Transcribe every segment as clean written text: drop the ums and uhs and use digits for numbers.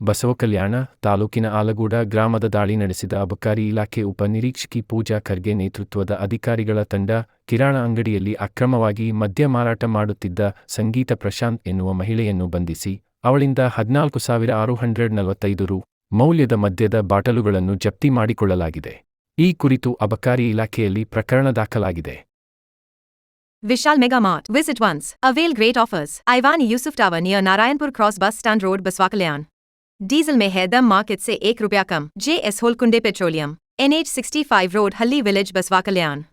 ಬಸವಕಲ್ಯಾಣ ತಾಲೂಕಿನ ಆಲಗೂಡ ಗ್ರಾಮದ ದಾಳಿ ನಡೆಸಿದ ಅಬಕಾರಿ ಇಲಾಖೆ ಉಪನಿರೀಕ್ಷಕಿ ಪೂಜಾ ಖರ್ಗೆ ನೇತೃತ್ವದ ಅಧಿಕಾರಿಗಳ ತಂಡ ಕಿರಾಣ ಅಂಗಡಿಯಲ್ಲಿ ಅಕ್ರಮವಾಗಿ ಮದ್ಯ ಮಾರಾಟ ಮಾಡುತ್ತಿದ್ದ ಸಂಗೀತ ಪ್ರಶಾಂತ್ ಎನ್ನುವ ಮಹಿಳೆಯನ್ನು ಬಂಧಿಸಿ ಅವಳಿಂದ 14,645 ರು ಮೌಲ್ಯದ ಮದ್ಯದ ಬಾಟಲುಗಳನ್ನು ಜಪ್ತಿ ಮಾಡಿಕೊಳ್ಳಲಾಗಿದೆ. ಈ ಕುರಿತು ಅಬಕಾರಿ ಇಲಾಖೆಯಲ್ಲಿ ಪ್ರಕರಣ ದಾಖಲಾಗಿದೆ. Vishal Mega Mart. Visit once. Avail great offers. Ivani Yusuf Tower near Narayanpur Cross Bus Stand Road, Baswakalyan. Diesel में है दम मार्केट से ₹1 कम. JS Holkunde petroleum. NH 65 road Halli village Basavakalyan.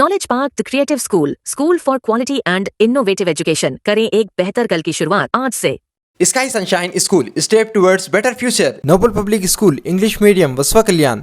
Knowledge park the creative school for quality and innovative education. करें एक बेहतर कल की शुरुआत आज से. Sky sunshine school step towards better future. Noble public school English medium बसवाकल्याण.